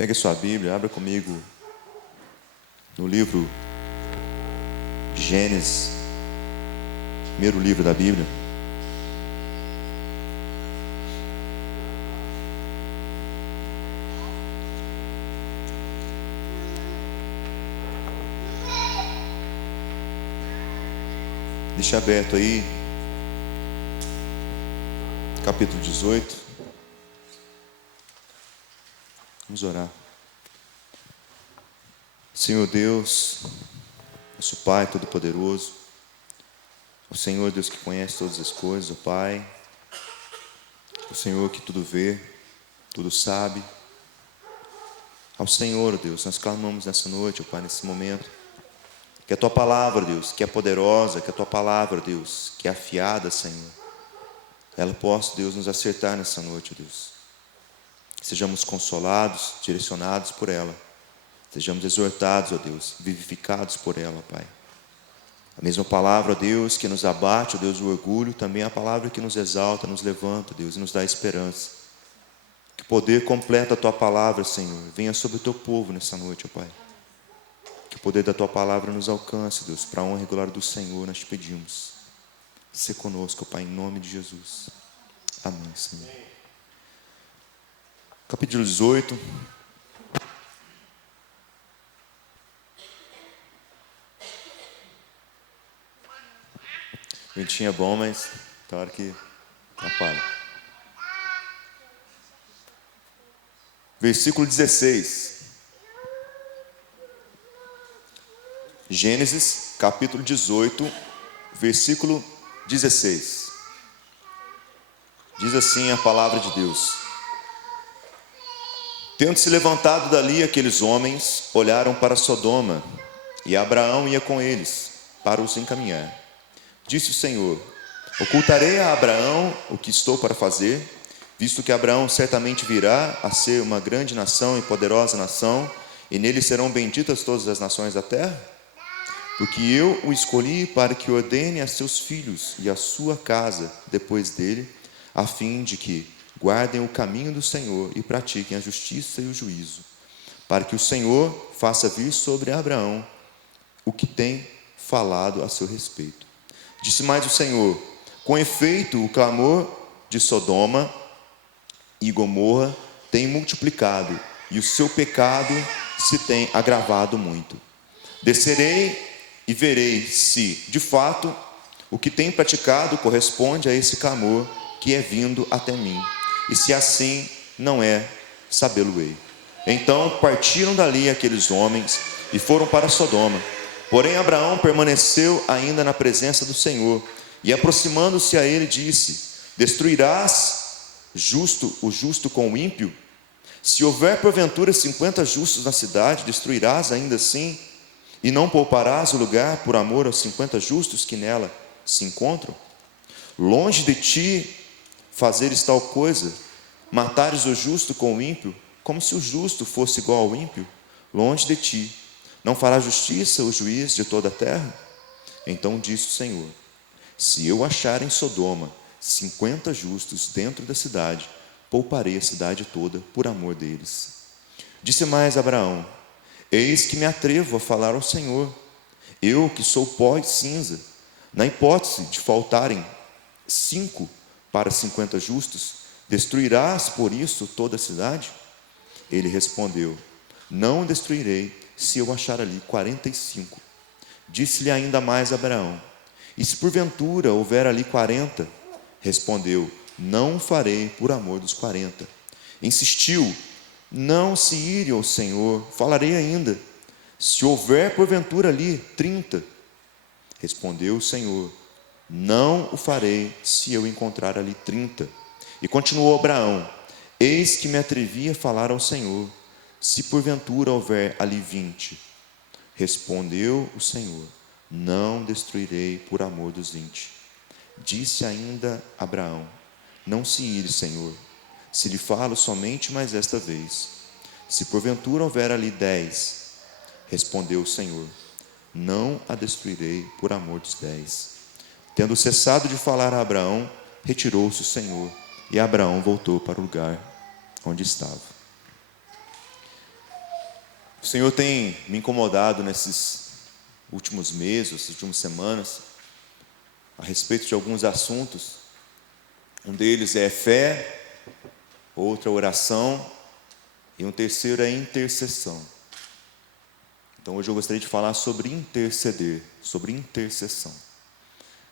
Pegue a sua Bíblia, abra comigo no livro de Gênesis, primeiro livro da Bíblia. Deixa aberto aí, capítulo 18. Vamos orar. Senhor Deus, nosso Pai Todo-Poderoso, o Senhor Deus que conhece todas as coisas, o Pai, o Senhor que tudo vê, tudo sabe. Ao Senhor, Deus, nós clamamos nessa noite, ó Pai, nesse momento, que a Tua palavra, Deus, que é poderosa, que a Tua palavra, Deus, que é afiada, Senhor, ela possa, Deus, nos acertar nessa noite, Deus. Sejamos consolados, direcionados por ela. Sejamos exortados, ó Deus, vivificados por ela, Pai. A mesma palavra, ó Deus, que nos abate, ó Deus, o orgulho, também é a palavra que nos exalta, nos levanta, Deus, e nos dá esperança. Que o poder completo da Tua palavra, Senhor, venha sobre o Teu povo nessa noite, ó Pai. Que o poder da Tua palavra nos alcance, Deus, para a honra e glória do Senhor, nós te pedimos. Se conosco, ó Pai, em nome de Jesus. Amém, Senhor. Capítulo 18. O ventinho é bom, mas tem hora que atrapalha. Versículo 16. Gênesis, capítulo 18, versículo 16. Diz assim a palavra de Deus: Tendo se levantado dali aqueles homens, olharam para Sodoma, e Abraão ia com eles, para os encaminhar. Disse o Senhor: Ocultarei a Abraão o que estou para fazer, visto que Abraão certamente virá a ser uma grande nação e poderosa nação, e nele serão benditas todas as nações da terra? Porque eu o escolhi para que ordene a seus filhos e a sua casa depois dele, a fim de que guardem o caminho do Senhor e pratiquem a justiça e o juízo, para que o Senhor faça vir sobre Abraão o que tem falado a seu respeito. Disse mais o Senhor: Com efeito, o clamor de Sodoma e Gomorra tem multiplicado, e o seu pecado se tem agravado muito. Descerei e verei se, de fato, o que tem praticado corresponde a esse clamor que é vindo até mim. E se assim não é, sabê-lo-ei. Então partiram dali aqueles homens e foram para Sodoma. Porém Abraão permaneceu ainda na presença do Senhor, e aproximando-se a ele disse: Destruirás o justo com o ímpio? Se houver porventura 50 justos na cidade, destruirás ainda assim? E não pouparás o lugar por amor aos 50 justos que nela se encontram? Longe de ti fazeres tal coisa, matares o justo com o ímpio, como se o justo fosse igual ao ímpio. Longe de ti, não fará justiça o juiz de toda a terra? Então disse o Senhor: Se eu achar em Sodoma 50 justos dentro da cidade, pouparei a cidade toda por amor deles. Disse mais Abraão: Eis que me atrevo a falar ao Senhor, eu que sou pó e cinza. Na hipótese de faltarem 5 para 50 justos, destruirás por isso toda a cidade? Ele respondeu: Não destruirei, se eu achar ali 45. Disse-lhe ainda mais Abraão: E se porventura houver ali 40? Respondeu: Não farei por amor dos 40. Insistiu: Não se ire ao Senhor, falarei ainda. Se houver porventura ali 30? Respondeu o Senhor: Não o farei, se eu encontrar ali 30. E continuou Abraão: Eis que me atrevi a falar ao Senhor, se porventura houver ali 20. Respondeu o Senhor: Não destruirei por amor dos 20. Disse ainda Abraão: Não se ire, Senhor, se lhe falo somente mais esta vez. Se porventura houver ali 10. Respondeu o Senhor: Não a destruirei por amor dos 10. Tendo cessado de falar a Abraão, retirou-se o Senhor, e Abraão voltou para o lugar onde estava. O Senhor tem me incomodado nesses últimos meses, essas últimas semanas, a respeito de alguns assuntos. Um deles é fé, outro é oração e um terceiro é intercessão. Então hoje eu gostaria de falar sobre interceder, sobre intercessão.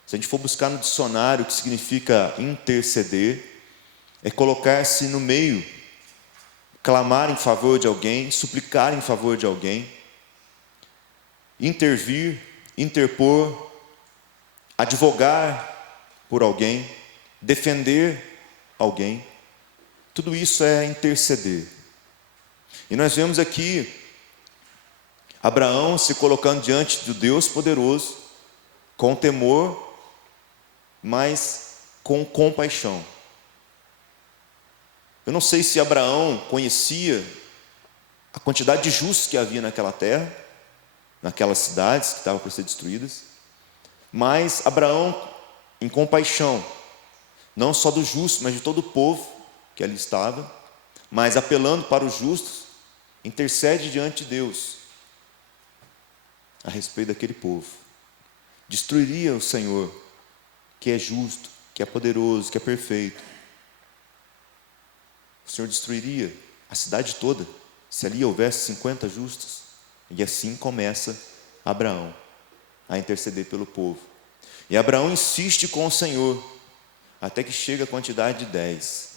Se a gente for buscar no dicionário o que significa interceder, é colocar-se no meio, clamar em favor de alguém, suplicar em favor de alguém, intervir, interpor, advogar por alguém, defender alguém. Tudo isso é interceder. E nós vemos aqui Abraão se colocando diante do Deus poderoso, com temor, mas com compaixão. Eu não sei se Abraão conhecia a quantidade de justos que havia naquela terra, naquelas cidades que estavam para ser destruídas, mas Abraão, em compaixão, não só do justo, mas de todo o povo que ali estava, mas apelando para os justos, intercede diante de Deus a respeito daquele povo. Destruiria o Senhor, que é justo, que é poderoso, que é perfeito. O Senhor destruiria a cidade toda, se ali houvesse 50 justos. E assim começa Abraão a interceder pelo povo. E Abraão insiste com o Senhor, até que chega a quantidade de 10.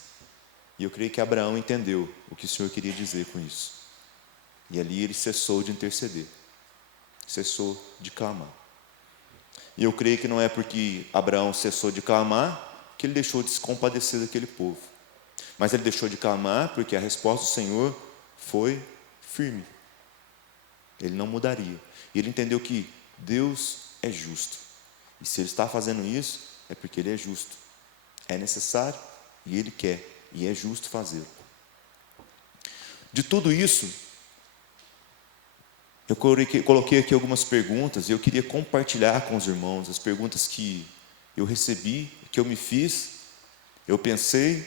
E eu creio que Abraão entendeu o que o Senhor queria dizer com isso. E ali ele cessou de interceder, cessou de clamar. E eu creio que não é porque Abraão cessou de clamar que ele deixou de se compadecer daquele povo. Mas ele deixou de clamar porque a resposta do Senhor foi firme. Ele não mudaria. E ele entendeu que Deus é justo. E se ele está fazendo isso, é porque ele é justo. É necessário e ele quer. E é justo fazê-lo. De tudo isso, eu coloquei aqui algumas perguntas e eu queria compartilhar com os irmãos as perguntas que eu recebi, que eu me fiz, eu pensei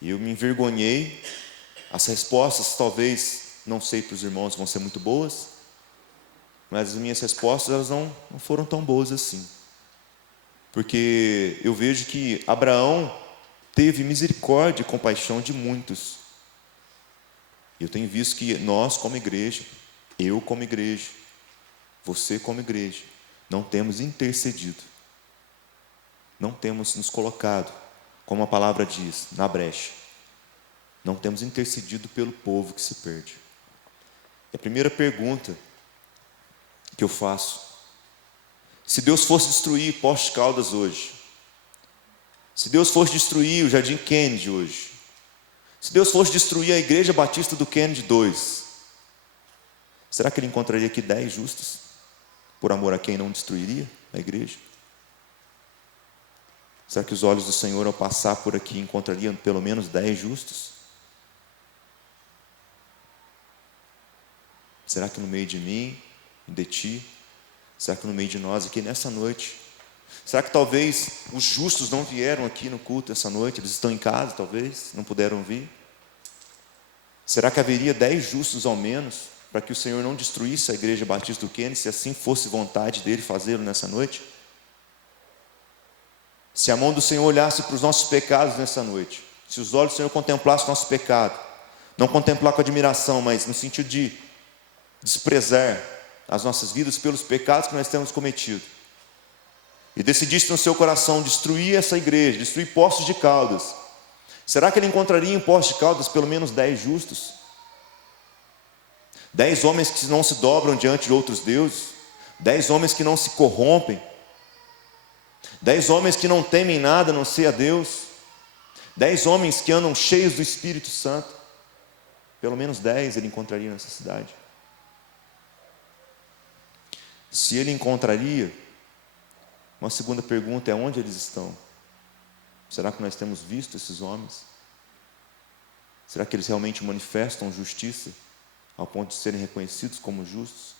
e eu me envergonhei. As respostas talvez, não sei para os irmãos, vão ser muito boas, mas as minhas respostas elas não foram tão boas assim. Porque eu vejo que Abraão teve misericórdia e compaixão de muitos. Eu tenho visto que nós como igreja, eu como igreja, você como igreja, não temos intercedido. Não temos nos colocado, como a palavra diz, na brecha. Não temos intercedido pelo povo que se perde. E a primeira pergunta que eu faço: se Deus fosse destruir Poços de Caldas hoje, se Deus fosse destruir o Jardim Kennedy hoje, se Deus fosse destruir a Igreja Batista do Kennedy 2, será que Ele encontraria aqui 10 justos? Por amor a quem não destruiria a igreja? Será que os olhos do Senhor ao passar por aqui encontrariam pelo menos 10 justos? Será que no meio de mim, de ti, será que no meio de nós aqui nessa noite, será que talvez os justos não vieram aqui no culto essa noite? Eles estão em casa talvez, não puderam vir? Será que haveria 10 justos ao menos para que o Senhor não destruísse a Igreja Batista do Kennedy, se assim fosse vontade dele fazê-lo nessa noite? Se a mão do Senhor olhasse para os nossos pecados nessa noite, se os olhos do Senhor contemplassem o nosso pecado, não contemplar com admiração, mas no sentido de desprezar as nossas vidas pelos pecados que nós temos cometido, e decidisse no seu coração destruir essa igreja, destruir Poços de Caldas, será que ele encontraria em Poços de Caldas pelo menos 10 justos? 10 homens que não se dobram diante de outros deuses, 10 homens que não se corrompem, 10 homens que não temem nada a não ser a Deus, 10 homens que andam cheios do Espírito Santo. Pelo menos 10 ele encontraria nessa cidade. Se ele encontraria, uma segunda pergunta é: onde eles estão? Será que nós temos visto esses homens? Será que eles realmente manifestam justiça ao ponto de serem reconhecidos como justos?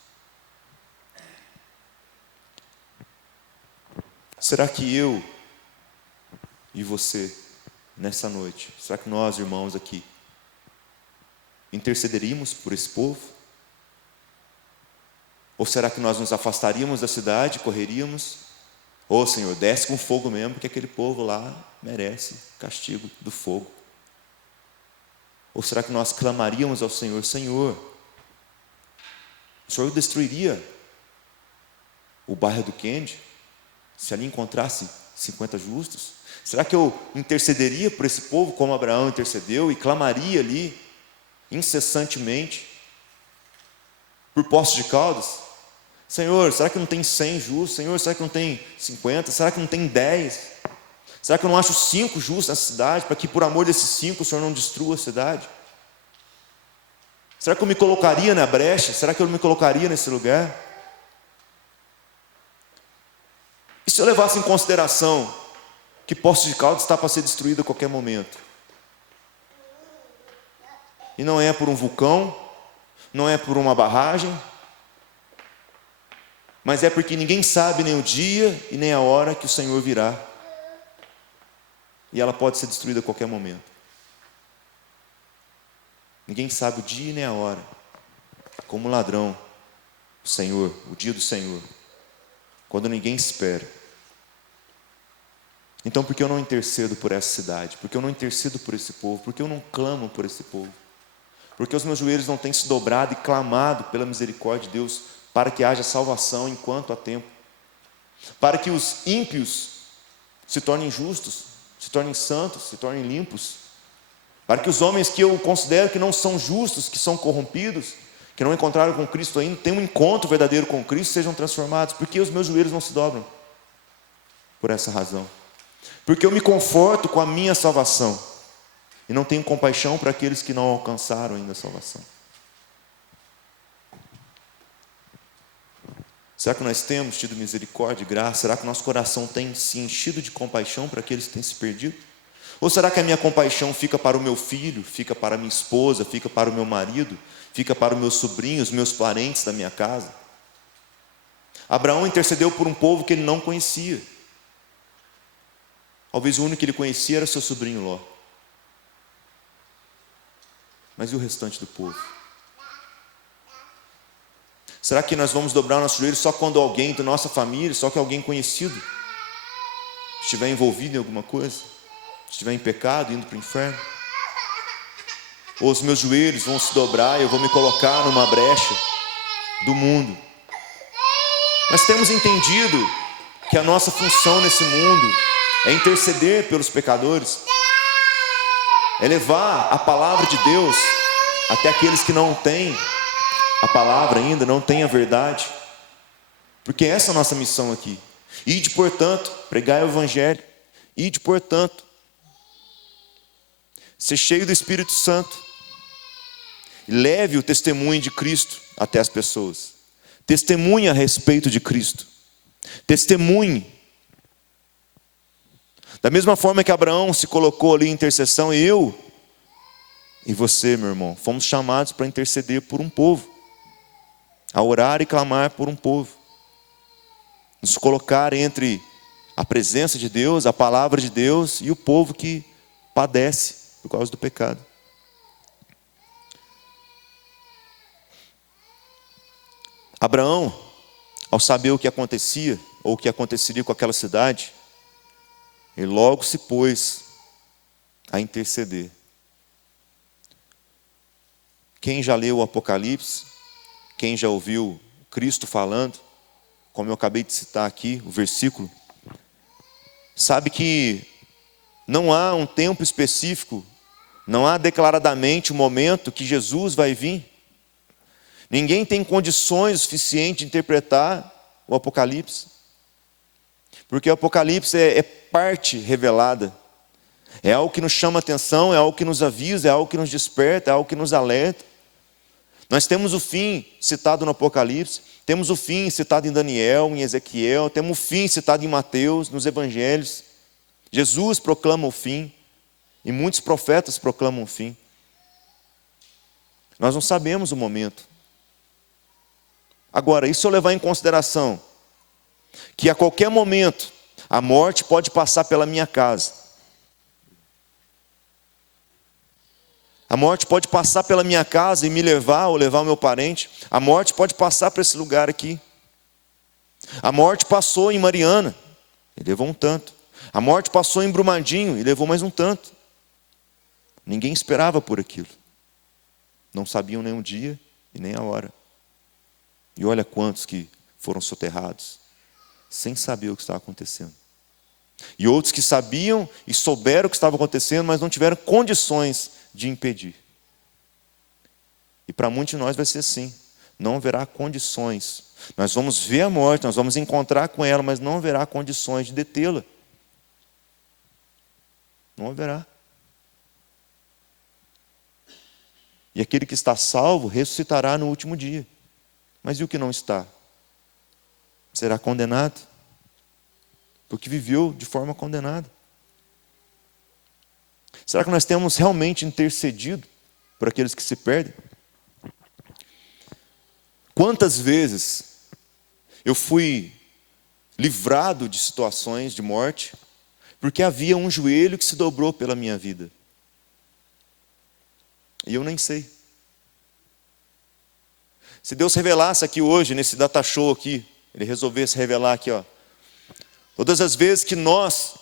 Será que eu e você, nessa noite, será que nós, irmãos aqui, intercederíamos por esse povo? Ou será que nós nos afastaríamos da cidade, correríamos? Ou, Senhor, desce com fogo mesmo, porque aquele povo lá merece castigo do fogo. Ou será que nós clamaríamos ao Senhor: Senhor, o Senhor destruiria o bairro do Kennedy se ali encontrasse 50 justos? Será que eu intercederia por esse povo como Abraão intercedeu e clamaria ali incessantemente por Poços de Caldas? Senhor, será que não tem 100 justos? Senhor, será que não tem 50? Será que não tem 10? Será que eu não acho 5 justos nessa cidade, para que por amor desses 5 o Senhor não destrua a cidade? Será que eu me colocaria na brecha? Será que eu me colocaria nesse lugar? E se eu levasse em consideração que Poços de Caldas está para ser destruído a qualquer momento? E não é por um vulcão, não é por uma barragem, mas é porque ninguém sabe nem o dia e nem a hora que o Senhor virá. E ela pode ser destruída a qualquer momento. Ninguém sabe o dia e nem a hora. Como o ladrão, o Senhor, o dia do Senhor, quando ninguém espera. Então, por que eu não intercedo por essa cidade? Por que eu não intercedo por esse povo? Por que eu não clamo por esse povo? Porque os meus joelhos não têm se dobrado e clamado pela misericórdia de Deus, para que haja salvação enquanto há tempo, para que os ímpios se tornem justos, se tornem santos, se tornem limpos, para que os homens que eu considero que não são justos, que são corrompidos, que não encontraram com Cristo ainda, tenham um encontro verdadeiro com Cristo, sejam transformados. Porque os meus joelhos não se dobram? Por essa razão. Porque eu me conforto com a minha salvação e não tenho compaixão para aqueles que não alcançaram ainda a salvação. Será que nós temos tido misericórdia e graça? Será que o nosso coração tem se enchido de compaixão para aqueles que têm se perdido? Ou será que a minha compaixão fica para o meu filho, fica para a minha esposa, fica para o meu marido, fica para os meus sobrinhos, meus parentes da minha casa? Abraão intercedeu por um povo que ele não conhecia. Talvez o único que ele conhecia era seu sobrinho Ló. Mas e o restante do povo? Será que nós vamos dobrar nosso joelho só quando alguém da nossa família, só que alguém conhecido, estiver envolvido em alguma coisa, estiver em pecado, indo para o inferno? Ou os meus joelhos vão se dobrar e eu vou me colocar numa brecha do mundo? Nós temos entendido que a nossa função nesse mundo é interceder pelos pecadores, é levar a palavra de Deus até aqueles que não têm a palavra ainda, não têm a verdade. Porque essa é a nossa missão aqui. Ide, portanto, pregai o evangelho. Ide, portanto, ser cheio do Espírito Santo. E leve o testemunho de Cristo até as pessoas. Testemunhe a respeito de Cristo. Testemunhe. Da mesma forma que Abraão se colocou ali em intercessão, eu e você, meu irmão, fomos chamados para interceder por um povo, a orar e clamar por um povo, nos colocar entre a presença de Deus, a palavra de Deus e o povo que padece por causa do pecado. Abraão, ao saber o que acontecia, ou o que aconteceria com aquela cidade, ele logo se pôs a interceder. Quem já leu o Apocalipse, quem já ouviu Cristo falando, como eu acabei de citar aqui, o versículo, sabe que não há um tempo específico, não há declaradamente o momento que Jesus vai vir. Ninguém tem condições suficientes de interpretar o Apocalipse. Porque o Apocalipse é parte revelada. É algo que nos chama atenção, é algo que nos avisa, é algo que nos desperta, é algo que nos alerta. Nós temos o fim citado no Apocalipse, temos o fim citado em Daniel, em Ezequiel, temos o fim citado em Mateus, nos Evangelhos. Jesus proclama o fim, e muitos profetas proclamam o fim. Nós não sabemos o momento. Agora, e se eu levar em consideração que a qualquer momento a morte pode passar pela minha casa? A morte pode passar pela minha casa e me levar, ou levar o meu parente. A morte pode passar para esse lugar aqui. A morte passou em Mariana, e levou um tanto. A morte passou em Brumadinho, e levou mais um tanto. Ninguém esperava por aquilo. Não sabiam nem o dia e nem a hora. E olha quantos que foram soterrados, sem saber o que estava acontecendo. E outros que sabiam e souberam o que estava acontecendo, mas não tiveram condições de impedir. E para muitos de nós vai ser assim. Não haverá condições. Nós vamos ver a morte, nós vamos encontrar com ela, mas não haverá condições de detê-la. Não haverá. E aquele que está salvo ressuscitará no último dia. Mas e o que não está? Será condenado? Porque viveu de forma condenada. Será que nós temos realmente intercedido por aqueles que se perdem? Quantas vezes eu fui livrado de situações de morte, porque havia um joelho que se dobrou pela minha vida. E eu nem sei. Se Deus revelasse aqui hoje, nesse data show aqui, Ele resolvesse revelar aqui, ó, todas as vezes que nós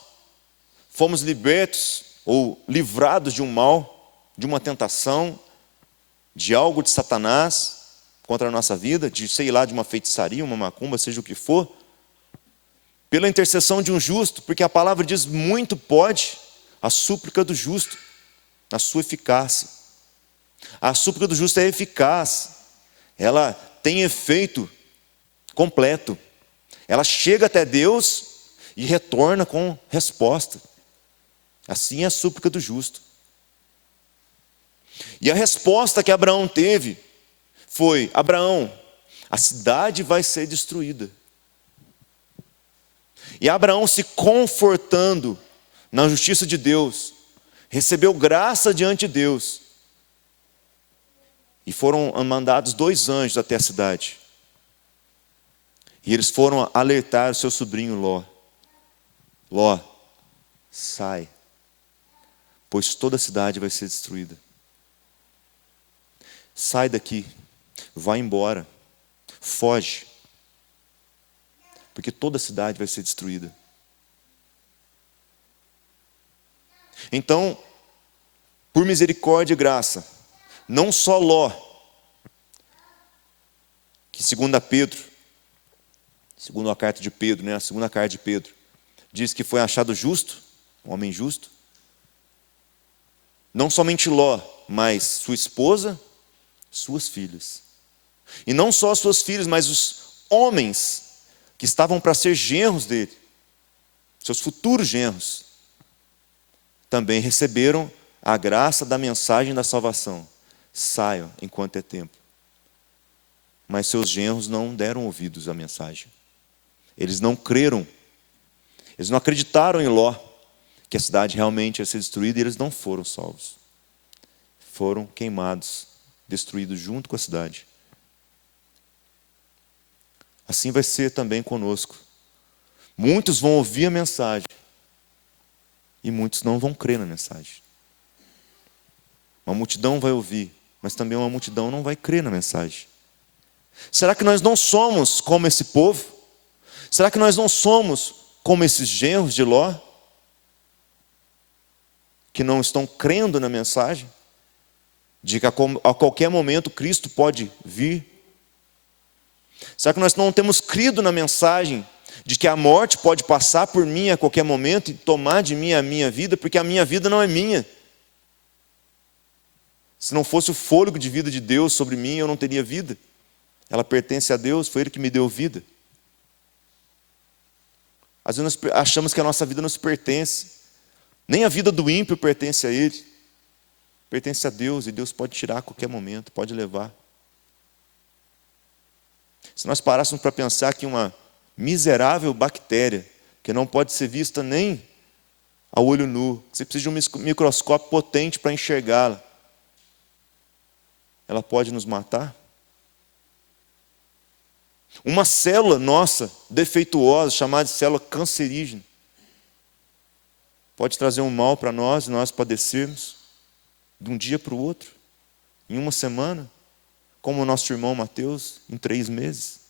fomos libertos ou livrados de um mal, de uma tentação, de algo de Satanás contra a nossa vida, de, sei lá, de uma feitiçaria, uma macumba, seja o que for, pela intercessão de um justo, porque a palavra diz: muito pode a súplica do justo, a sua eficácia. A súplica do justo é eficaz, ela tem efeito completo, ela chega até Deus e retorna com resposta. Assim é a súplica do justo. E a resposta que Abraão teve foi: Abraão, a cidade vai ser destruída. E Abraão, se confortando na justiça de Deus, recebeu graça diante de Deus. E foram mandados 2 anjos até a cidade. E eles foram alertar o seu sobrinho Ló. Ló, sai, pois toda a cidade vai ser destruída. Sai daqui, vai embora, foge, porque toda a cidade vai ser destruída. Então, por misericórdia e graça, não só Ló, que segundo a carta de Pedro, a segunda carta de Pedro, diz que foi achado justo, um homem justo. Não somente Ló, mas sua esposa, suas filhas. E não só as suas filhas, mas os homens que estavam para ser genros dele, seus futuros genros, também receberam a graça da mensagem da salvação. Saiam enquanto é tempo. Mas seus genros não deram ouvidos à mensagem. Eles não creram. Eles não acreditaram em Ló, que a cidade realmente ia ser destruída, e eles não foram salvos. Foram queimados, destruídos junto com a cidade. Assim vai ser também conosco. Muitos vão ouvir a mensagem, e muitos não vão crer na mensagem. Uma multidão vai ouvir, mas também uma multidão não vai crer na mensagem. Será que nós não somos como esse povo? Será que nós não somos como esses genros de Ló, que não estão crendo na mensagem, de que a qualquer momento Cristo pode vir? Será que nós não temos crido na mensagem de que a morte pode passar por mim a qualquer momento e tomar de mim a minha vida, porque a minha vida não é minha? Se não fosse o fôlego de vida de Deus sobre mim, eu não teria vida. Ela pertence a Deus, foi Ele que me deu vida. Às vezes nós achamos que a nossa vida nos pertence. Nem a vida do ímpio pertence a ele. Pertence a Deus, e Deus pode tirar a qualquer momento, pode levar. Se nós parássemos para pensar que uma miserável bactéria, que não pode ser vista nem a olho nu, você precisa de um microscópio potente para enxergá-la, ela pode nos matar? Uma célula nossa, defeituosa, chamada de célula cancerígena, pode trazer um mal para nós e nós padecermos. de um dia para o outro, em uma semana, como o nosso irmão Mateus, em 3 meses.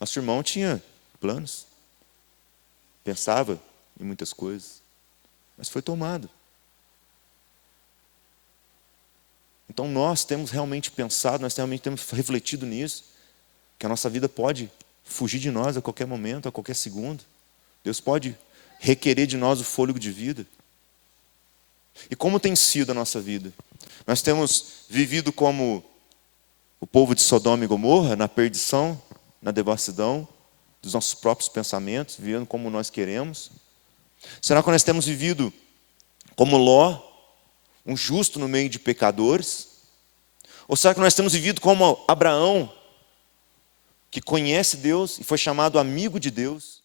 Nosso irmão tinha planos, pensava em muitas coisas, mas foi tomado. Então nós temos realmente pensado, nós realmente temos refletido nisso, que a nossa vida pode fugir de nós a qualquer momento, a qualquer segundo. Deus pode requerer de nós o fôlego de vida. E como tem sido a nossa vida? Nós temos vivido como o povo de Sodoma e Gomorra, na perdição, na devassidão dos nossos próprios pensamentos, vivendo como nós queremos? Será que nós temos vivido como Ló, um justo no meio de pecadores? Ou será que nós temos vivido como Abraão, que conhece Deus e foi chamado amigo de Deus?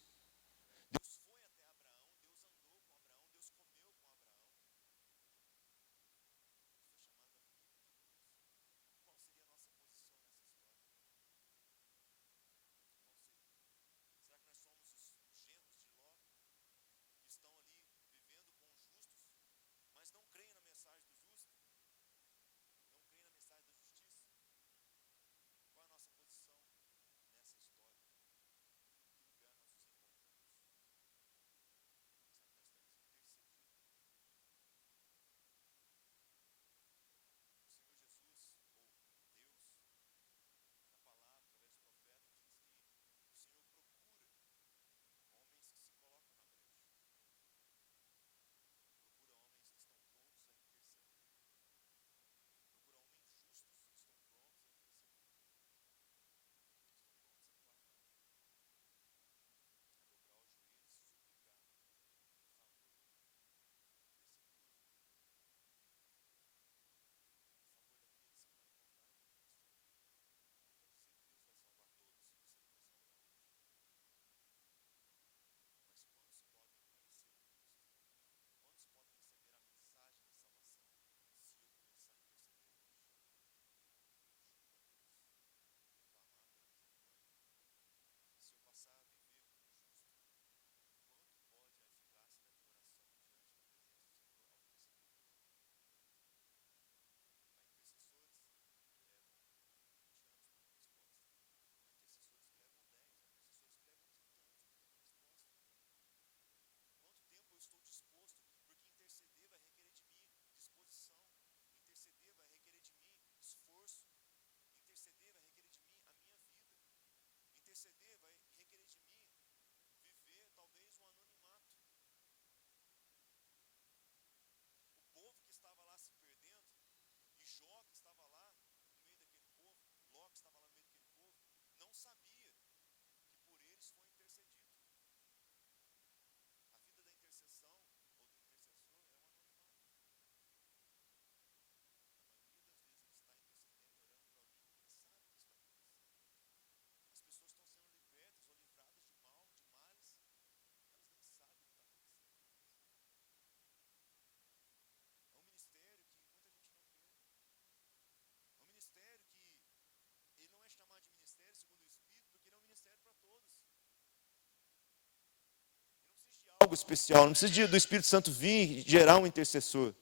Algo especial, não precisa do Espírito Santo vir e gerar um intercessor,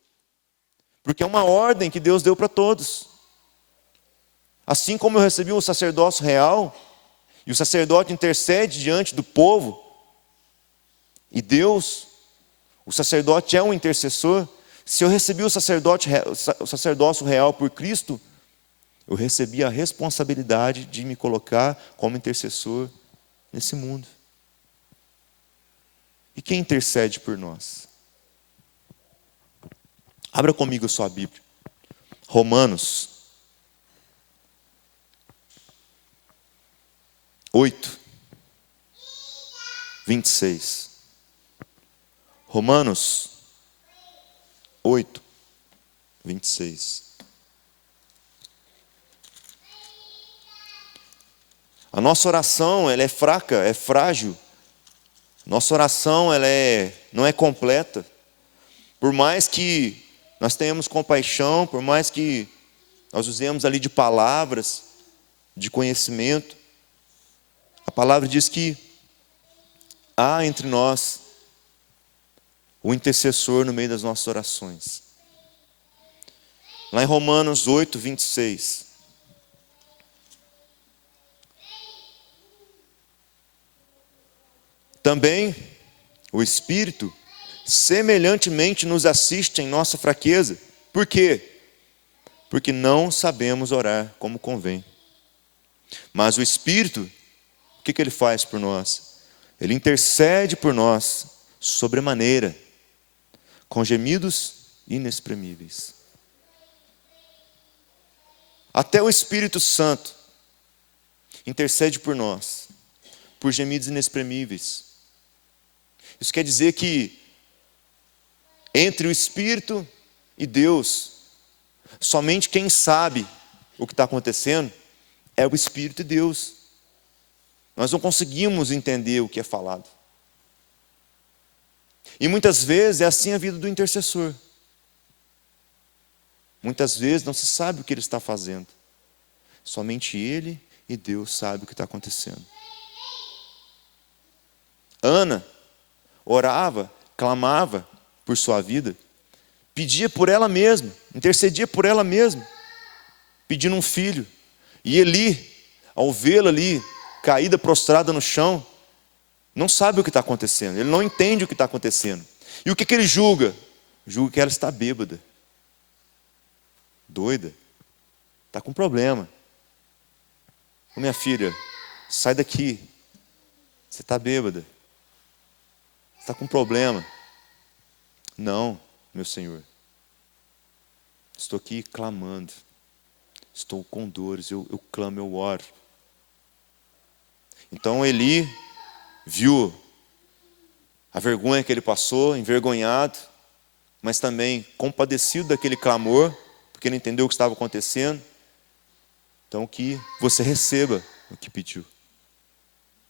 porque é uma ordem que Deus deu para todos. Assim como eu recebi o sacerdócio real, e o sacerdote intercede diante do povo, e Deus, o sacerdote é um intercessor. Se eu recebi o sacerdócio real por Cristo, eu recebi a responsabilidade de me colocar como intercessor nesse mundo. E quem intercede por nós? Abra comigo a sua Bíblia. Romanos 8, 26. Romanos 8, 26. A nossa oração, ela é fraca, é frágil. Nossa oração, não é completa. Por mais que nós tenhamos compaixão, por mais que nós usemos ali de palavras, de conhecimento, a palavra diz que há entre nós o intercessor no meio das nossas orações. Lá em Romanos 8, 26. Também o Espírito semelhantemente nos assiste em nossa fraqueza. Por quê? Porque não sabemos orar como convém. Mas o Espírito, o que ele faz por nós? Ele intercede por nós, sobremaneira, com gemidos inexprimíveis. Até o Espírito Santo intercede por nós, por gemidos inexprimíveis. Isso quer dizer que entre o Espírito e Deus, somente quem sabe o que está acontecendo é o Espírito e Deus. Nós não conseguimos entender o que é falado. E muitas vezes é assim a vida do intercessor. Muitas vezes não se sabe o que ele está fazendo. Somente ele e Deus sabem o que está acontecendo. Ana orava, clamava por sua vida, pedia por ela mesma, intercedia por ela mesma, pedindo um filho. E Eli, ao vê-la ali, caída, prostrada no chão, não sabe o que está acontecendo, ele não entende o que está acontecendo. E o que ele julga? Julga que ela está bêbada, doida, está com problema. Ô minha filha, sai daqui, você está bêbada, você está com problema. Não, meu Senhor, estou aqui clamando, estou com dores, eu clamo, eu oro. Então Eli viu a vergonha que ele passou, envergonhado, mas também compadecido daquele clamor, porque ele entendeu o que estava acontecendo. Então que você receba o que pediu,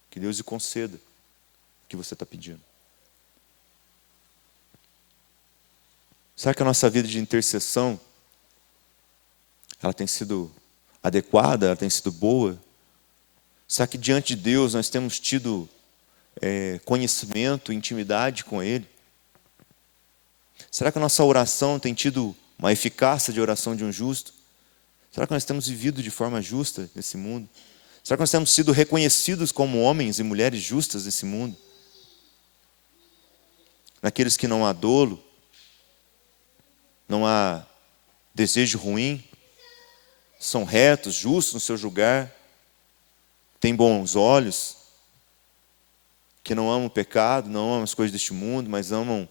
que Deus lhe conceda o que você está pedindo. Será que a nossa vida de intercessão, ela tem sido adequada, ela tem sido boa? Será que diante de Deus nós temos tido conhecimento, intimidade com Ele? Será que a nossa oração tem tido uma eficácia de oração de um justo? Será que nós temos vivido de forma justa nesse mundo? Será que nós temos sido reconhecidos como homens e mulheres justas nesse mundo? Naqueles que não há dolo, não há desejo ruim, são retos, justos no seu julgar, têm bons olhos, que não amam o pecado, não amam as coisas deste mundo, mas amam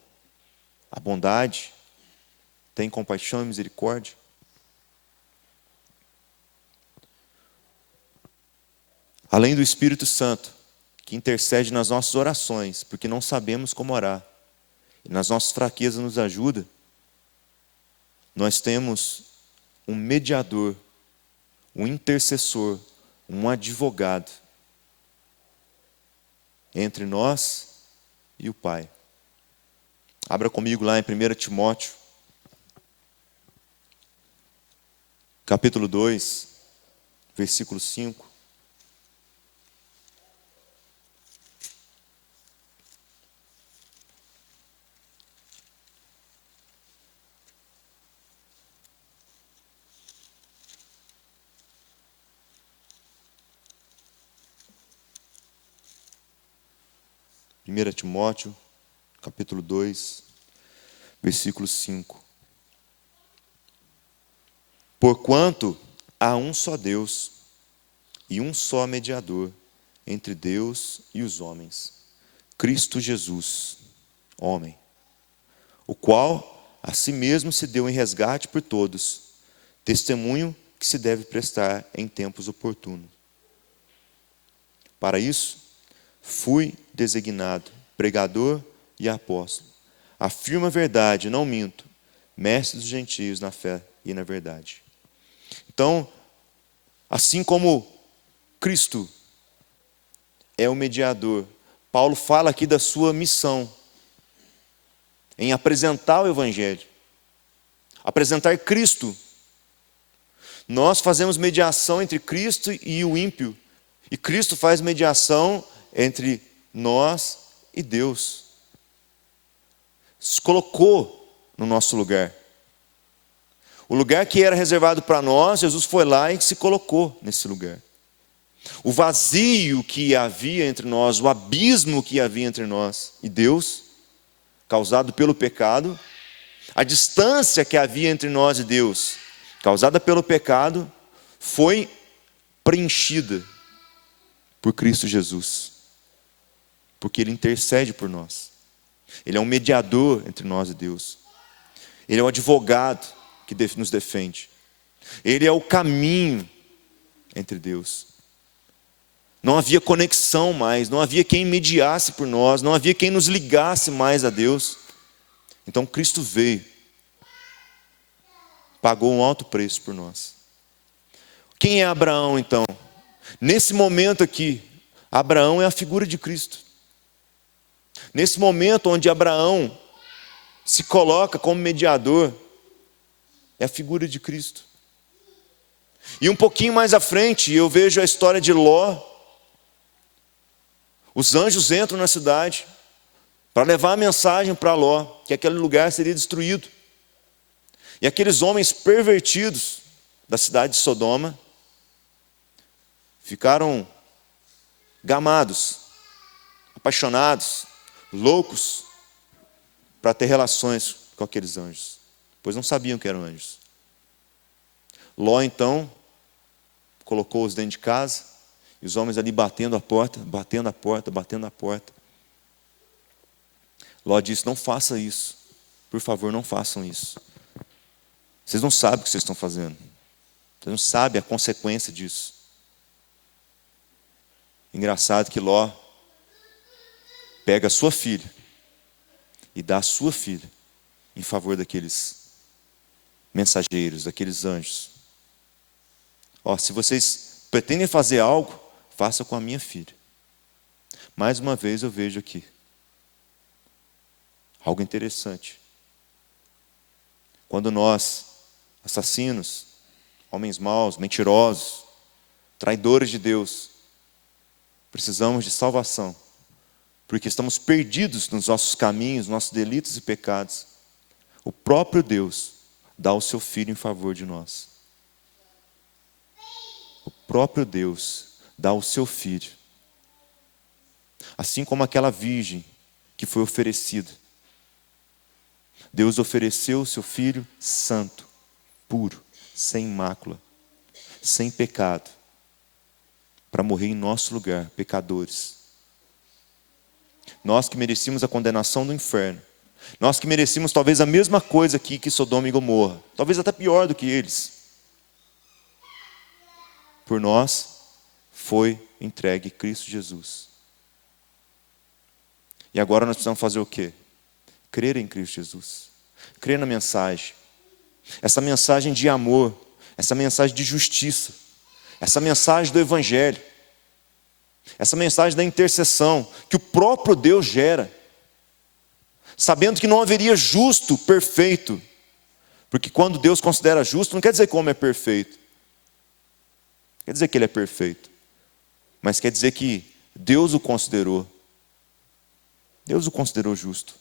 a bondade, têm compaixão e misericórdia. Além do Espírito Santo, que intercede nas nossas orações, porque não sabemos como orar, e nas nossas fraquezas nos ajuda, nós temos um mediador, um intercessor, um advogado entre nós e o Pai. Abra comigo lá em 1 Timóteo, capítulo 2, versículo 5. Primeira Timóteo, capítulo 2, versículo 5. Porquanto há um só Deus e um só mediador entre Deus e os homens, Cristo Jesus, homem, o qual a si mesmo se deu em resgate por todos, testemunho que se deve prestar em tempos oportunos. Para isso, fui designado pregador e apóstolo. Afirmo a verdade, não minto, mestre dos gentios na fé e na verdade. Então, assim como Cristo é o mediador, Paulo fala aqui da sua missão em apresentar o Evangelho, apresentar Cristo. Nós fazemos mediação entre Cristo e o ímpio, e Cristo faz mediação entre nós e Deus. se colocou no nosso lugar. O lugar que era reservado para nós, Jesus foi lá e se colocou nesse lugar. O vazio que havia entre nós, o abismo que havia entre nós e Deus, causado pelo pecado, a distância que havia entre nós e Deus, causada pelo pecado, foi preenchida por Cristo Jesus. Porque Ele intercede por nós. Ele é um mediador entre nós e Deus. Ele é o advogado que nos defende. Ele é o caminho entre Deus. Não havia conexão mais, não havia quem mediasse por nós, não havia quem nos ligasse mais a Deus. Então Cristo veio, pagou um alto preço por nós. Quem é Abraão então? Nesse momento aqui, Abraão é a figura de Cristo. Nesse momento onde Abraão se coloca como mediador, é a figura de Cristo. E um pouquinho mais à frente, eu vejo a história de Ló. Os anjos entram na cidade para levar a mensagem para Ló, que aquele lugar seria destruído. E aqueles homens pervertidos da cidade de Sodoma ficaram gamados, apaixonados, loucos, para ter relações com aqueles anjos, pois não sabiam que eram anjos. Ló então colocou-os dentro de casa, e os homens ali batendo a porta, batendo a porta, batendo a porta. Ló disse: não faça isso, por favor, não façam isso. Vocês não sabem o que vocês estão fazendo, vocês não sabem a consequência disso. Engraçado que Ló pega a sua filha e dá a sua filha em favor daqueles mensageiros, daqueles anjos. Se vocês pretendem fazer algo, faça com a minha filha. Mais uma vez eu vejo aqui algo interessante. Quando nós, assassinos, homens maus, mentirosos, traidores de Deus, precisamos de salvação, porque estamos perdidos nos nossos caminhos, nossos delitos e pecados, o próprio Deus dá o seu Filho em favor de nós. O próprio Deus dá o seu Filho. Assim como aquela virgem que foi oferecida. Deus ofereceu o seu Filho santo, puro, sem mácula, sem pecado, para morrer em nosso lugar, pecadores. Nós que merecíamos a condenação do inferno, nós que merecíamos talvez a mesma coisa aqui que Sodoma e Gomorra, talvez até pior do que eles. Por nós foi entregue Cristo Jesus. E agora nós precisamos fazer o quê? Crer em Cristo Jesus. Crer na mensagem. Essa mensagem de amor, essa mensagem de justiça, essa mensagem do Evangelho, essa mensagem da intercessão que o próprio Deus gera, sabendo que não haveria justo perfeito, porque quando Deus considera justo, não quer dizer que o homem é perfeito, quer dizer que ele é perfeito, mas quer dizer que Deus o considerou justo.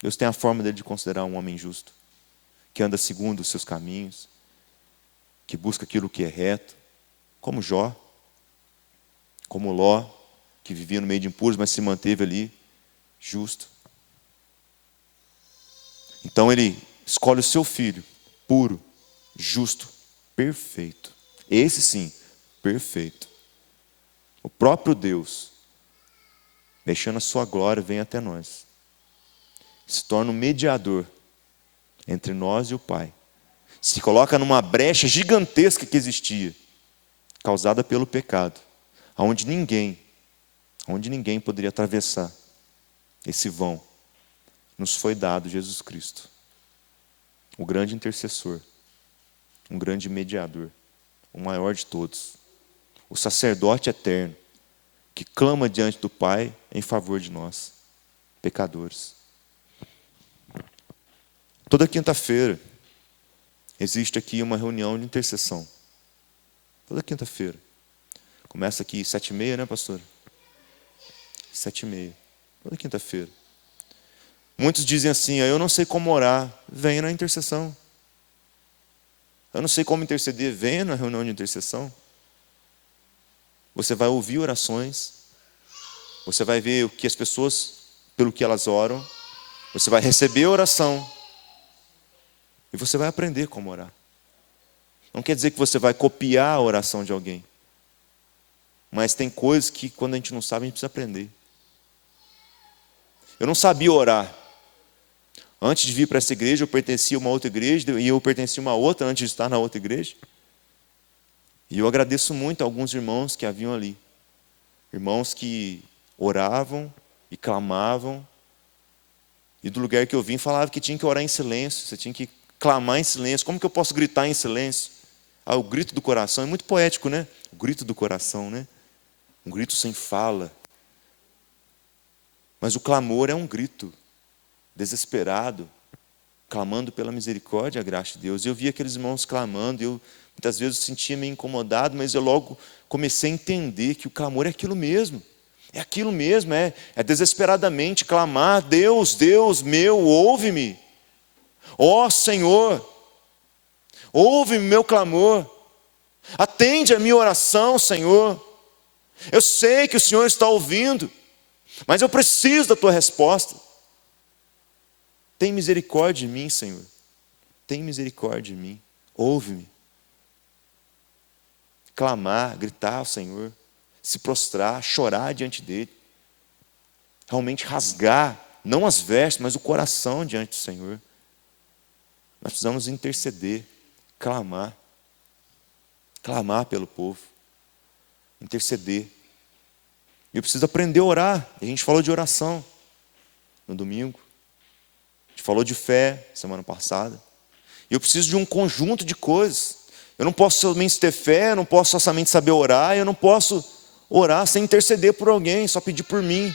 Deus tem a forma dele de considerar um homem justo, que anda segundo os seus caminhos, que busca aquilo que é reto, como Jó, como Ló, que vivia no meio de impuros, mas se manteve ali justo. Então ele escolhe o seu filho, puro, justo, perfeito. Esse sim, perfeito. O próprio Deus, deixando a sua glória, vem até nós. Se torna um mediador entre nós e o Pai. Se coloca numa brecha gigantesca que existia, causada pelo pecado, onde ninguém poderia atravessar esse vão. Nos foi dado Jesus Cristo, o grande intercessor, um grande mediador, o maior de todos, o sacerdote eterno, que clama diante do Pai em favor de nós, pecadores. Toda quinta-feira existe aqui uma reunião de intercessão. Toda quinta-feira. Começa aqui 7h30, né, pastor? 7h30. Toda quinta-feira. Muitos dizem assim: eu não sei como orar. Venha na intercessão. Eu não sei como interceder. Venha na reunião de intercessão. Você vai ouvir orações. Você vai ver o que as pessoas, pelo que elas oram. Você vai receber a oração. E você vai aprender como orar. Não quer dizer que você vai copiar a oração de alguém. Mas tem coisas que, quando a gente não sabe, a gente precisa aprender. Eu não sabia orar. Antes de vir para essa igreja, eu pertencia a uma outra igreja, e eu pertencia a uma outra antes de estar na outra igreja. E eu agradeço muito a alguns irmãos que haviam ali. Irmãos que oravam e clamavam. E do lugar que eu vim, falava que tinha que orar em silêncio. Você tinha que clamar em silêncio. Como que eu posso gritar em silêncio? O grito do coração. É muito poético, né? O grito do coração, né? Um grito sem fala. Mas o clamor é um grito desesperado, clamando pela misericórdia e a graça de Deus. Eu via aqueles irmãos clamando, eu muitas vezes sentia meio incomodado, mas eu logo comecei a entender que o clamor é aquilo mesmo. É aquilo mesmo, é desesperadamente clamar: Deus, Deus meu, ouve-me. Ó Senhor, ouve-me meu clamor. Atende a minha oração, Senhor. Eu sei que o Senhor está ouvindo, mas eu preciso da tua resposta. Tem misericórdia de mim, Senhor. Tem misericórdia de mim. Ouve-me. Clamar, gritar ao Senhor. Se prostrar, chorar diante dEle. Realmente rasgar, não as vestes, mas o coração diante do Senhor. Nós precisamos interceder, clamar. Clamar pelo povo. Interceder. E eu preciso aprender a orar. A gente falou de oração no domingo. A gente falou de fé semana passada. E eu preciso de um conjunto de coisas. Eu não posso somente ter fé, eu não posso somente saber orar, eu não posso orar sem interceder por alguém, só pedir por mim.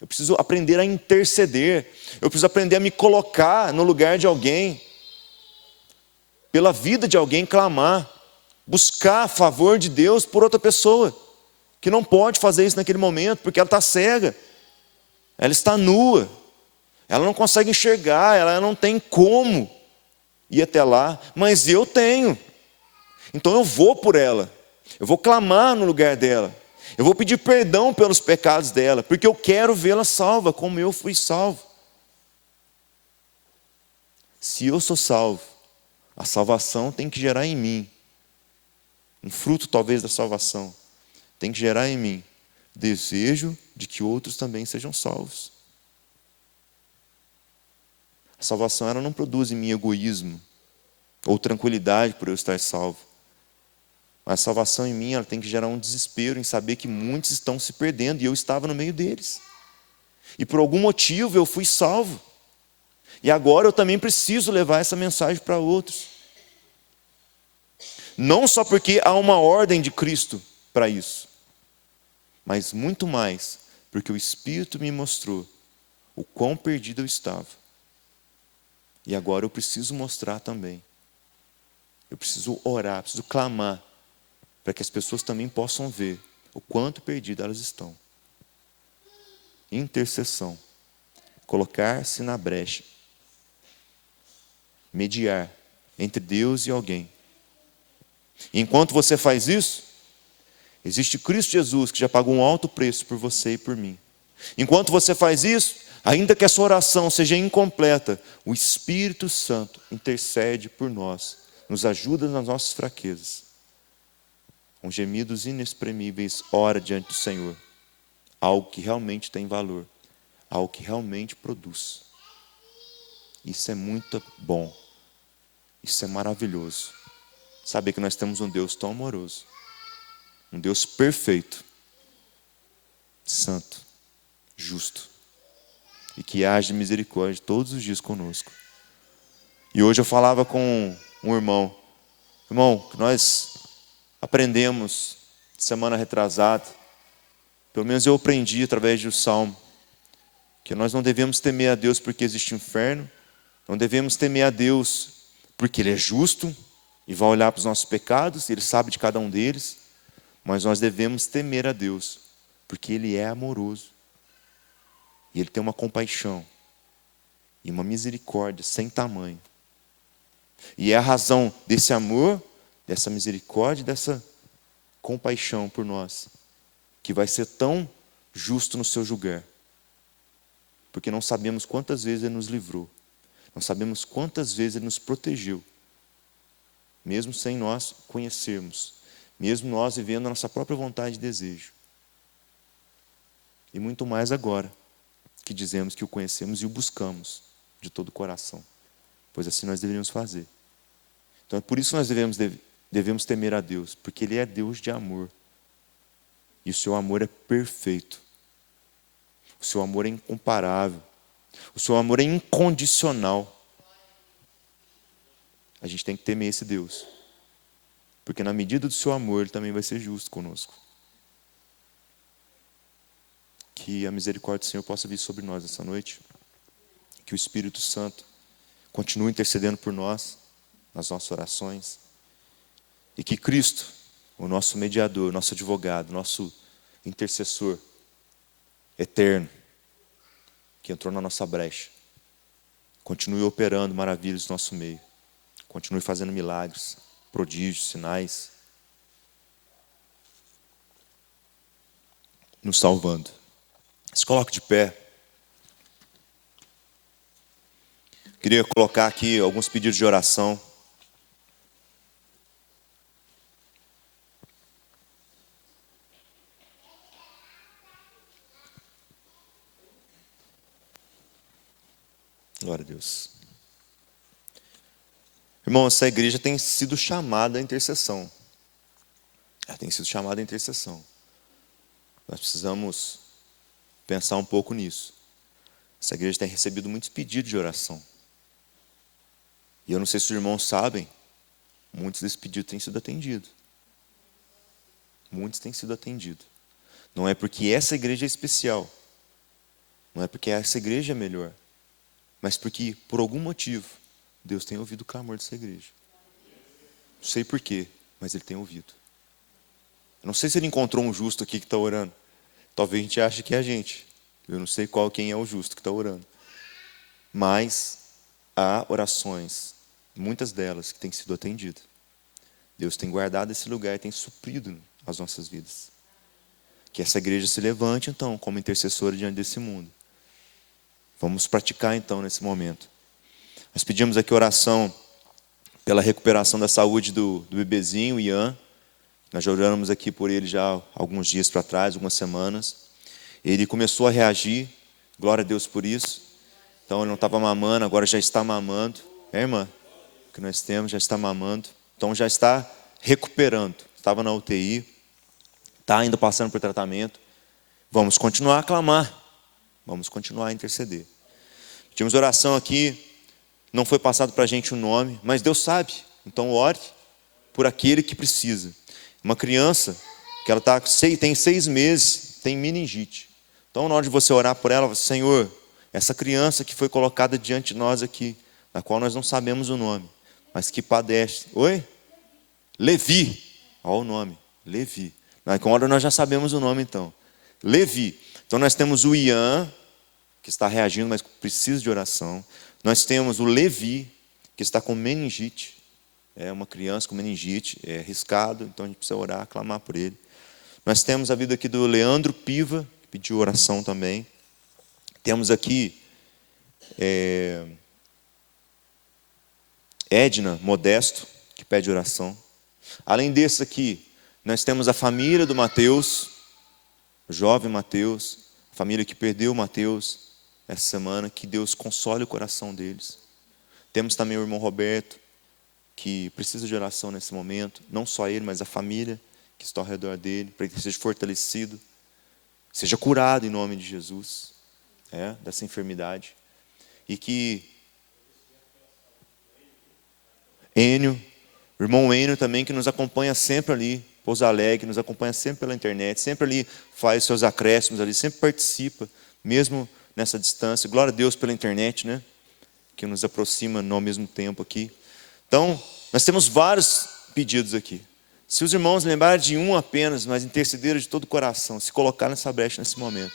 Eu preciso aprender a interceder. Eu preciso aprender a me colocar no lugar de alguém. Pela vida de alguém, clamar. Buscar a favor de Deus por outra pessoa, que não pode fazer isso naquele momento, porque ela está cega. Ela está nua. Ela não consegue enxergar, ela não tem como ir até lá, mas eu tenho. Então eu vou por ela, eu vou clamar no lugar dela, eu vou pedir perdão pelos pecados dela, porque eu quero vê-la salva, como eu fui salvo. Se eu sou salvo, a salvação tem que gerar em mim, um fruto talvez da salvação, tem que gerar em mim desejo de que outros também sejam salvos. A salvação, ela não produz em mim egoísmo ou tranquilidade por eu estar salvo. Mas a salvação em mim, ela tem que gerar um desespero em saber que muitos estão se perdendo e eu estava no meio deles. E por algum motivo eu fui salvo. E agora eu também preciso levar essa mensagem para outros. Não só porque há uma ordem de Cristo para isso, mas muito mais porque o Espírito me mostrou o quão perdido eu estava. E agora eu preciso mostrar também. Eu preciso orar, preciso clamar, para que as pessoas também possam ver o quanto perdidas elas estão. Intercessão. Colocar-se na brecha. Mediar entre Deus e alguém. E enquanto você faz isso, existe Cristo Jesus que já pagou um alto preço por você e por mim. Enquanto você faz isso, ainda que a sua oração seja incompleta, o Espírito Santo intercede por nós, nos ajuda nas nossas fraquezas. Com gemidos inexprimíveis, ora diante do Senhor. Algo que realmente tem valor, algo que realmente produz. Isso é muito bom, isso é maravilhoso. Saber que nós temos um Deus tão amoroso, um Deus perfeito, santo, justo, e que age de misericórdia todos os dias conosco. E hoje eu falava com um irmão, que nós aprendemos semana retrasada, pelo menos eu aprendi através do Salmo, que nós não devemos temer a Deus porque existe inferno, não devemos temer a Deus porque Ele é justo e vai olhar para os nossos pecados, Ele sabe de cada um deles, mas nós devemos temer a Deus porque Ele é amoroso. E Ele tem uma compaixão e uma misericórdia sem tamanho. E é a razão desse amor, dessa misericórdia, dessa compaixão por nós, que vai ser tão justo no seu julgar. Porque não sabemos quantas vezes Ele nos livrou. Não sabemos quantas vezes Ele nos protegeu. Mesmo sem nós conhecermos. Mesmo nós vivendo a nossa própria vontade e desejo. E muito mais agora, que dizemos que o conhecemos e o buscamos de todo o coração. Pois assim nós deveríamos fazer. Então é por isso que nós devemos temer a Deus. Porque Ele é Deus de amor. E o seu amor é perfeito. O seu amor é incomparável. O seu amor é incondicional. A gente tem que temer esse Deus. Porque na medida do seu amor, Ele também vai ser justo conosco. Que a misericórdia do Senhor possa vir sobre nós essa noite. Que o Espírito Santo continue intercedendo por nós, nas nossas orações. E que Cristo, o nosso mediador, nosso advogado, nosso intercessor eterno, que entrou na nossa brecha, continue operando maravilhas no nosso meio. Continue fazendo milagres, prodígios, sinais, nos salvando. Se coloque de pé. Queria colocar aqui alguns pedidos de oração. Glória a Deus. Irmão, essa igreja tem sido chamada à intercessão. Ela tem sido chamada à intercessão. Nós precisamos pensar um pouco nisso. Essa igreja tem recebido muitos pedidos de oração. E eu não sei se os irmãos sabem, muitos desses pedidos têm sido atendidos. Muitos têm sido atendidos. Não é porque essa igreja é especial. Não é porque essa igreja é melhor. Mas porque, por algum motivo, Deus tem ouvido o clamor dessa igreja. Não sei porquê, mas Ele tem ouvido. Eu não sei se Ele encontrou um justo aqui que está orando. Talvez a gente ache que é a gente. Eu não sei quem é o justo que está orando. Mas há orações, muitas delas, que têm sido atendidas. Deus tem guardado esse lugar e tem suprido as nossas vidas. Que essa igreja se levante, então, como intercessora diante desse mundo. Vamos praticar, então, nesse momento. Nós pedimos aqui oração pela recuperação da saúde do bebezinho, Ian. Nós já oramos aqui por ele já alguns dias para trás, algumas semanas. Ele começou a reagir, glória a Deus por isso. Então ele não estava mamando, agora já está mamando. É, irmã? O que nós temos já está mamando. Então já está recuperando. Estava na UTI, está ainda passando por tratamento. Vamos continuar a clamar. Vamos continuar a interceder. Tínhamos oração aqui, não foi passado para a gente o nome, mas Deus sabe. Então ore por aquele que precisa. Uma criança que ela tem 6 meses, tem meningite. Então na hora de você orar por ela, Senhor, essa criança que foi colocada diante de nós aqui, na qual nós não sabemos o nome, mas que padece. Oi? Levi. Olha o nome, Levi. Na hora nós já sabemos o nome então. Levi. Então nós temos o Ian, que está reagindo, mas precisa de oração. Nós temos o Levi, que está com meningite. É uma criança com meningite, é arriscado, então a gente precisa orar, clamar por ele. Nós temos a vida aqui do Leandro Piva, que pediu oração também. Temos aqui Edna Modesto, que pede oração. Além desse aqui, nós temos a família do Mateus, o jovem Mateus, a família que perdeu o Mateus essa semana, que Deus console o coração deles. Temos também o irmão Roberto, que precisa de oração nesse momento, não só ele, mas a família que está ao redor dele, para que ele seja fortalecido, seja curado em nome de Jesus, dessa enfermidade. E que Enio, o irmão Enio também, que nos acompanha sempre ali, Pouso Alegre, nos acompanha sempre pela internet, sempre ali faz seus acréscimos ali, sempre participa, mesmo nessa distância. Glória a Deus pela internet, né? Que nos aproxima ao mesmo tempo aqui. Então, nós temos vários pedidos aqui. Se os irmãos lembrarem de um apenas, mas intercederam de todo o coração, se colocar nessa brecha nesse momento,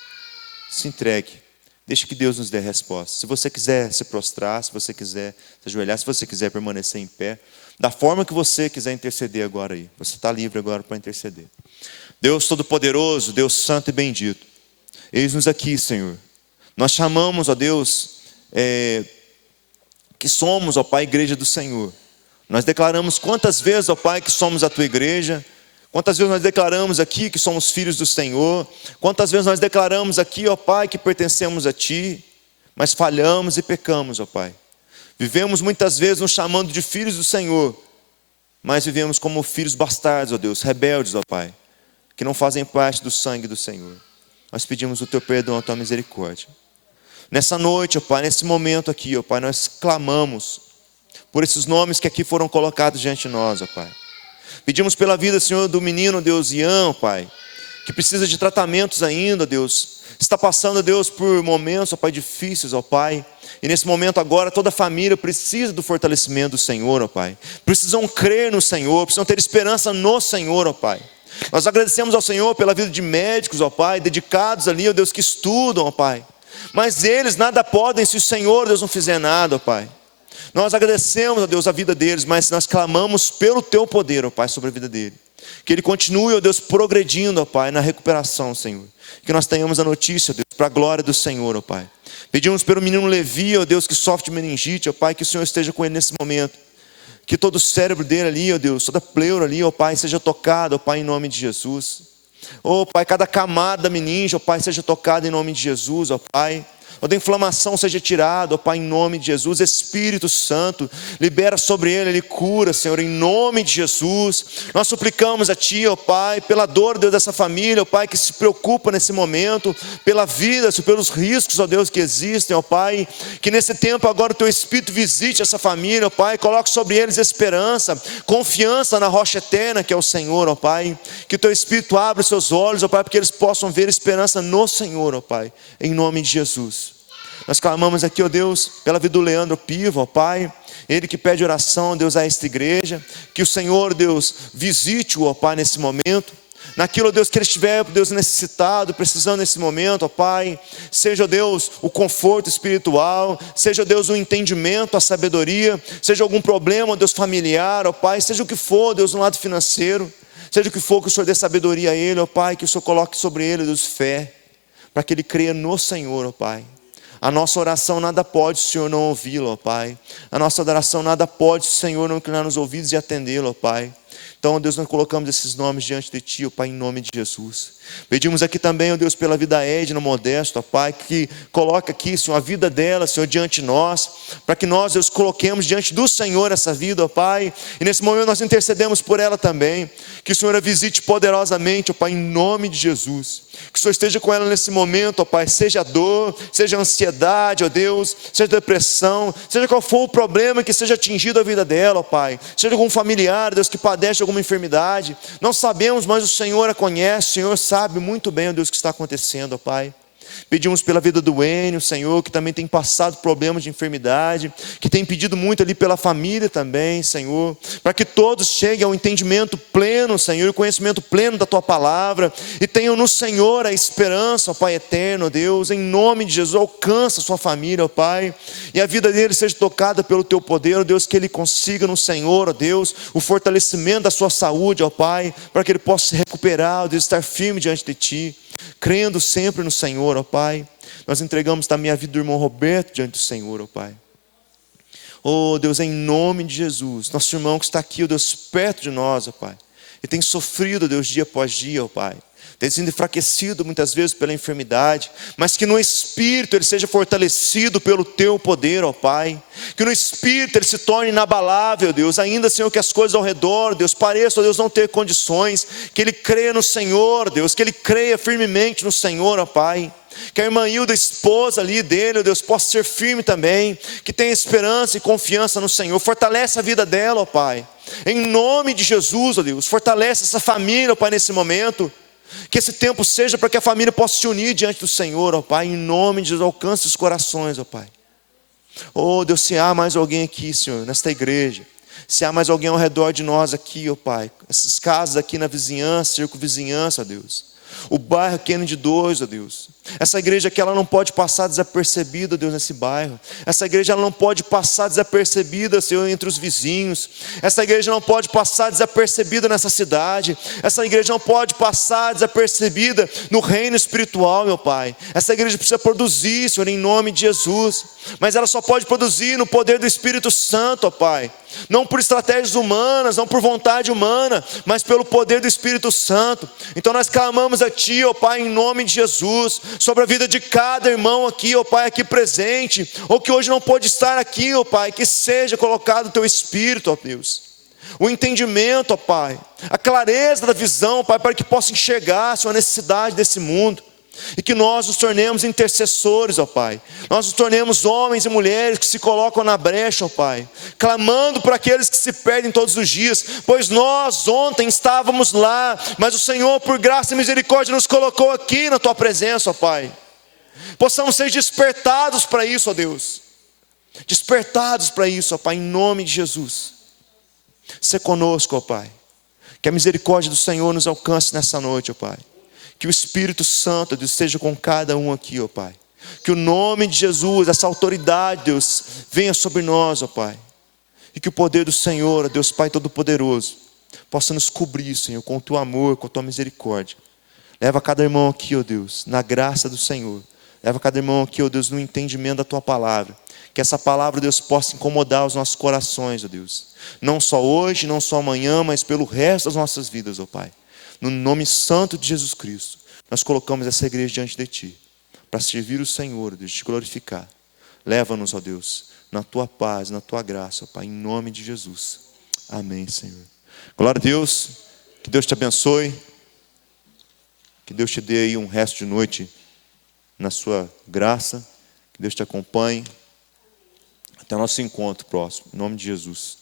se entregue. Deixa que Deus nos dê a resposta. Se você quiser se prostrar, se você quiser se ajoelhar, se você quiser permanecer em pé, da forma que você quiser interceder agora aí. Você está livre agora para interceder. Deus Todo-Poderoso, Deus Santo e Bendito, eis-nos aqui, Senhor. Nós chamamos, ó Deus, que somos, ó Pai, igreja do Senhor. Nós declaramos quantas vezes, ó Pai, que somos a Tua igreja. Quantas vezes nós declaramos aqui que somos filhos do Senhor. Quantas vezes nós declaramos aqui, ó Pai, que pertencemos a Ti. Mas falhamos e pecamos, ó Pai. Vivemos muitas vezes nos chamando de filhos do Senhor, mas vivemos como filhos bastardos, ó Deus, rebeldes, ó Pai, que não fazem parte do sangue do Senhor. Nós pedimos o Teu perdão, a Tua misericórdia. Nessa noite, ó Pai, nesse momento aqui, ó Pai, nós clamamos por esses nomes que aqui foram colocados diante de nós, ó Pai. Pedimos pela vida, Senhor, do menino, Deus, Ian, Pai, que precisa de tratamentos ainda, Deus. Está passando, Deus, por momentos, ó Pai, difíceis, ó Pai. E nesse momento agora, toda a família precisa do fortalecimento do Senhor, ó Pai. Precisam crer no Senhor, precisam ter esperança no Senhor, ó Pai. Nós agradecemos ao Senhor pela vida de médicos, ó Pai, dedicados ali, ó Deus, que estudam, ó Pai. Mas eles nada podem se o Senhor, Deus, não fizer nada, ó Pai. Nós agradecemos, ó Deus, a vida deles, mas nós clamamos pelo Teu poder, ó Pai, sobre a vida dele. Que ele continue, ó Deus, progredindo, ó Pai, na recuperação, Senhor. Que nós tenhamos a notícia, ó Deus, para a glória do Senhor, ó Pai. Pedimos pelo menino Levi, ó Deus, que sofre de meningite, ó Pai, que o Senhor esteja com ele nesse momento. Que todo o cérebro dele ali, ó Deus, toda a pleura ali, ó Pai, seja tocada, ó Pai, em nome de Jesus. Ó Pai, cada camada da meninge, ó Pai, seja tocada em nome de Jesus, ó Pai. Ó, da inflamação seja tirada, ó Pai, em nome de Jesus. Espírito Santo, libera sobre ele cura, Senhor, em nome de Jesus. Nós suplicamos a Ti, ó Pai, pela dor, Deus, dessa família, ó Pai, que se preocupa nesse momento, pela vida, pelos riscos, ó Deus, que existem, ó Pai, que nesse tempo agora o Teu Espírito visite essa família, ó Pai, coloque sobre eles esperança, confiança na rocha eterna que é o Senhor, ó Pai, que o Teu Espírito abra os seus olhos, ó Pai, porque eles possam ver esperança no Senhor, ó Pai, em nome de Jesus. Nós clamamos aqui, ó Deus, pela vida do Leandro Piva, ó Pai, ele que pede oração, Deus, a esta igreja, que o Senhor, Deus, visite-o, ó Pai, nesse momento, naquilo, ó Deus, que ele estiver, Deus, necessitado, precisando nesse momento, ó Pai, seja, ó Deus, o conforto espiritual, seja, ó Deus, o entendimento, a sabedoria, seja algum problema, ó Deus, familiar, ó Pai, seja o que for, Deus, no lado financeiro, seja o que for, que o Senhor dê sabedoria a ele, ó Pai, que o Senhor coloque sobre ele, Deus, fé, para que ele creia no Senhor, ó Pai. A nossa oração nada pode, Senhor, não ouvi-la, ó Pai. A nossa oração nada pode, Senhor, não inclinar nos ouvidos e atendê-la, ó Pai. Então, ó Deus, nós colocamos esses nomes diante de Ti, ó Pai, em nome de Jesus. Pedimos aqui também, ó Deus, pela vida da Edna Modesto, ó Pai, que coloca aqui, Senhor, a vida dela, Senhor, diante de nós, para que nós, Deus, coloquemos diante do Senhor essa vida, ó Pai, e nesse momento nós intercedemos por ela também, que o Senhor a visite poderosamente, ó Pai, em nome de Jesus, que o Senhor esteja com ela nesse momento, ó Pai, seja dor, seja ansiedade, ó Deus, seja depressão, seja qual for o problema que seja atingido a vida dela, ó Pai, seja algum familiar, Deus, que padece alguma enfermidade, não sabemos, mas o Senhor a conhece, o Senhor sabe muito bem, ó Deus, o que está acontecendo, ó Pai. Pedimos pela vida do Enio, Senhor, que também tem passado problemas de enfermidade, que tem pedido muito ali pela família também, Senhor, para que todos cheguem ao entendimento pleno, Senhor, e conhecimento pleno da Tua palavra, e tenham no Senhor a esperança, ó Pai eterno, ó Deus, em nome de Jesus, alcança a sua família, ó Pai, e a vida dele seja tocada pelo Teu poder, ó Deus, que ele consiga no Senhor, ó Deus, o fortalecimento da sua saúde, ó Pai, para que ele possa se recuperar, ó Deus, estar firme diante de Ti, crendo sempre no Senhor, ó Pai. Nós entregamos também a vida do irmão Roberto diante do Senhor, ó Pai. Oh Deus, em nome de Jesus, nosso irmão que está aqui, ó Deus, perto de nós, ó Pai, e tem sofrido, ó Deus, dia após dia, ó Pai, tem sido enfraquecido muitas vezes pela enfermidade, mas que no Espírito ele seja fortalecido pelo Teu poder, ó Pai, que no Espírito ele se torne inabalável, Deus, ainda, Senhor, que as coisas ao redor, Deus, pareçam, Deus, não ter condições, que ele creia no Senhor, Deus, que ele creia firmemente no Senhor, ó Pai, que a irmã Hilda, esposa ali dele, ó Deus, possa ser firme também, que tenha esperança e confiança no Senhor, fortalece a vida dela, ó Pai, em nome de Jesus, ó Deus, fortalece essa família, ó Pai, nesse momento, que esse tempo seja para que a família possa se unir diante do Senhor, ó Pai, em nome de Jesus, alcance os corações, ó Pai. Oh Deus, se há mais alguém aqui, Senhor, nesta igreja, se há mais alguém ao redor de nós aqui, ó Pai, essas casas aqui na vizinhança, circunvizinhança, ó Deus, O bairro Kennedy 2, ó Deus. Essa igreja que ela não pode passar desapercebida, Deus, nesse bairro. Essa igreja ela não pode passar desapercebida, Senhor, entre os vizinhos. Essa igreja não pode passar desapercebida nessa cidade. Essa igreja não pode passar desapercebida no reino espiritual, meu Pai. Essa igreja precisa produzir, Senhor, em nome de Jesus. Mas ela só pode produzir no poder do Espírito Santo, ó Pai. Não por estratégias humanas, não por vontade humana, mas pelo poder do Espírito Santo. Então nós clamamos a Ti, ó Pai, em nome de Jesus, sobre a vida de cada irmão aqui, ó Pai, aqui presente, ou que hoje não pôde estar aqui, ó Pai, que seja colocado o Teu Espírito, ó Deus. O entendimento, ó Pai, a clareza da visão, ó Pai, para que possa enxergar, Senhor, a necessidade desse mundo. E que nós nos tornemos intercessores, ó Pai. Nós nos tornemos homens e mulheres que se colocam na brecha, ó Pai, clamando por aqueles que se perdem todos os dias. Pois nós ontem estávamos lá, mas o Senhor, por graça e misericórdia, nos colocou aqui na Tua presença, ó Pai. Possamos ser despertados para isso, ó Deus. Despertados para isso, ó Pai, em nome de Jesus. Sê conosco, ó Pai. Que a misericórdia do Senhor nos alcance nessa noite, ó Pai. Que o Espírito Santo, Deus, esteja com cada um aqui, ó Pai. Que o nome de Jesus, essa autoridade, Deus, venha sobre nós, ó Pai. E que o poder do Senhor, ó Deus Pai Todo-Poderoso, possa nos cobrir, Senhor, com o Teu amor, com a Tua misericórdia. Leva cada irmão aqui, ó Deus, na graça do Senhor. Leva cada irmão aqui, ó Deus, no entendimento da Tua palavra. Que essa palavra, Deus, possa incomodar os nossos corações, ó Deus. Não só hoje, não só amanhã, mas pelo resto das nossas vidas, ó Pai. No nome santo de Jesus Cristo, nós colocamos essa igreja diante de Ti, para servir o Senhor, Deus, te glorificar. Leva-nos, ó Deus, na Tua paz, na Tua graça, ó Pai, em nome de Jesus. Amém, Senhor. Glória a Deus, que Deus te abençoe, que Deus te dê aí um resto de noite na sua graça, que Deus te acompanhe. Até o nosso encontro próximo, em nome de Jesus.